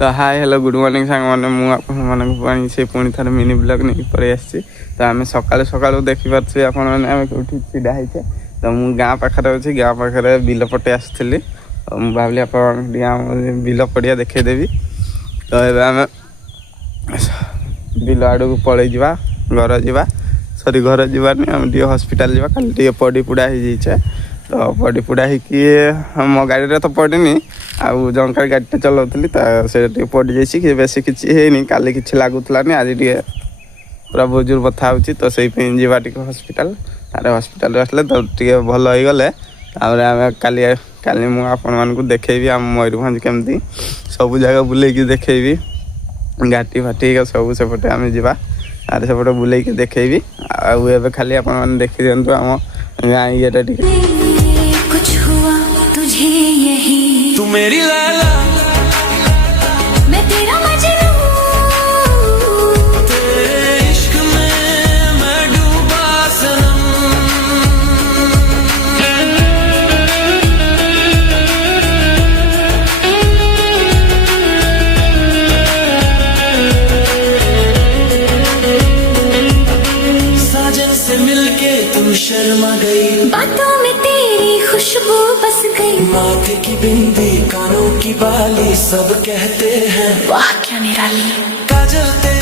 तो hi hello good morning सांग मैंने से पुणी थर मिनी ब्लॉग नहीं पड़े आसी तो आम सका सका देखिपे आम कौटी छिड़ा होचे तो मुझे गाँ पाखे अच्छी गाँ पाखे बिल पटे आसती भाविली आप बिल पड़िया देखदेवी तो ये आम बिल आड़ को पलि जा घर जा सरी घर जावानी आम टे हस्पिटाल जा खाली टे पड़ी पुड़ा हो जाइए तो पड़ी पुड़ा हो मो गाड़ी तो पड़नी आउ जंकार गाड़ी चलाऊली तो पड़ जाइए बेस किसी है काली कि लगुलानी आज टे पूरा बहुत जोर बथा हो तो से जावा टे हस्पिटाल तार हस्पिटाल आसले तो टे भल हो गले आम काली काली मुझे देखेबी आम मयूरभंज केमती सब जगह बुले देखेबी घाटी फाटी सब सेपटे आम जा आर सेपटे बुले देखेबी आए खाली आप देखी दिंतु आम गाँ ये कुछ हुआ तुझे यही तू मेरी लैला मैं तेरा मजनू तेरे इश्क में मैं डूबा सनम साजन से मिलके तू शर्मा गई बातों में तेरी खुशबू बस गई माथे की बिंदी कानों की बाली सब कहते हैं वाह क्या निराली काजल तेरे